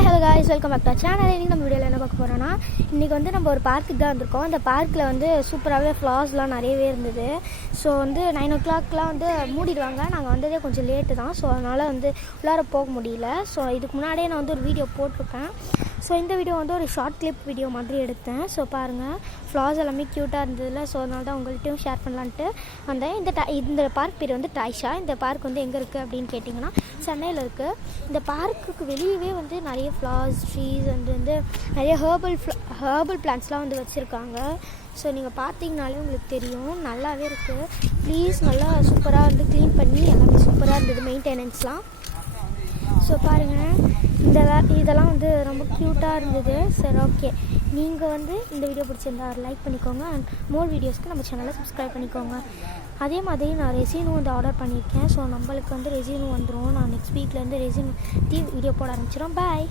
Hi hello guys, welcome back to channel. இன்றைக்கி நம்ம வீடியோவில் என்ன பார்க்க போகிறோன்னா, இன்றைக்கி வந்து நம்ம ஒரு பார்க்குக்கு தான் வந்திருக்கோம். அந்த பார்க்கில் வந்து சூப்பராகவே ஃப்ளார்ஸ்லாம் நிறையவே இருந்தது. ஸோ வந்து 9 o'clockலாம் வந்து மூடிடுவாங்க. நாங்கள் வந்ததே கொஞ்சம் லேட்டு தான். ஸோ அதனால் வந்து உள்ளார போக முடியல. ஸோ இதுக்கு முன்னாடியே நான் வந்து ஒரு வீடியோ போட்டிருப்பேன். ஸோ இந்த வீடியோ வந்து ஒரு ஷார்ட் கிளிப் வீடியோ மாதிரி எடுத்தேன். ஸோ பாருங்கள், ஃப்ளார்ஸ் எல்லாமே க்யூட்டாக இருந்ததில்ல. ஸோ அதனால தான் உங்கள்கிட்டையும் ஷேர் பண்ணலான்ட்டு வந்தேன். இந்த பார்க் பேர் வந்து டாய்ஷா. இந்த பார்க் வந்து எங்கே இருக்குது அப்படின்னு கேட்டிங்கன்னா, சென்னையில் இருக்குது. இந்த பார்க்குக்கு வெளியவே வந்து நிறைய ஃப்ளார்ஸ், ட்ரீஸ் வந்து நிறைய ஹேர்பல் பிளான்ட்ஸ்லாம் வந்து வச்சுருக்காங்க. ஸோ நீங்கள் பார்த்தீங்கனாலே உங்களுக்கு தெரியும், நல்லாவே இருக்குது. ப்ளீஸ் நல்லா சூப்பராக வந்து க்ளீன் பண்ணி எல்லாமே சூப்பராக இருந்தது, மெயின்டெனன்ஸ்லாம். ஸோ பாருங்கள், இதெல்லாம் வந்து ரொம்ப க்யூட்டாக இருந்தது. சரி, ஓகே, நீங்கள் வந்து இந்த வீடியோ பிடிச்சிருந்தா ஒரு லைக் பண்ணிக்கோங்க. அண்ட் மோர் வீடியோஸ்க்கு நம்ம சேனலை சப்ஸ்கிரைப் பண்ணிக்கோங்க. அதே மாதிரி நான் ரெசினும் வந்து ஆர்டர் பண்ணியிருக்கேன். ஸோ நம்மளுக்கு வந்து ரெசினும் வந்துடும். நான் நெக்ஸ்ட் வீக்லேருந்து ரெசின் வீடியோ போட ஆரம்பிச்சிடும். பாய்.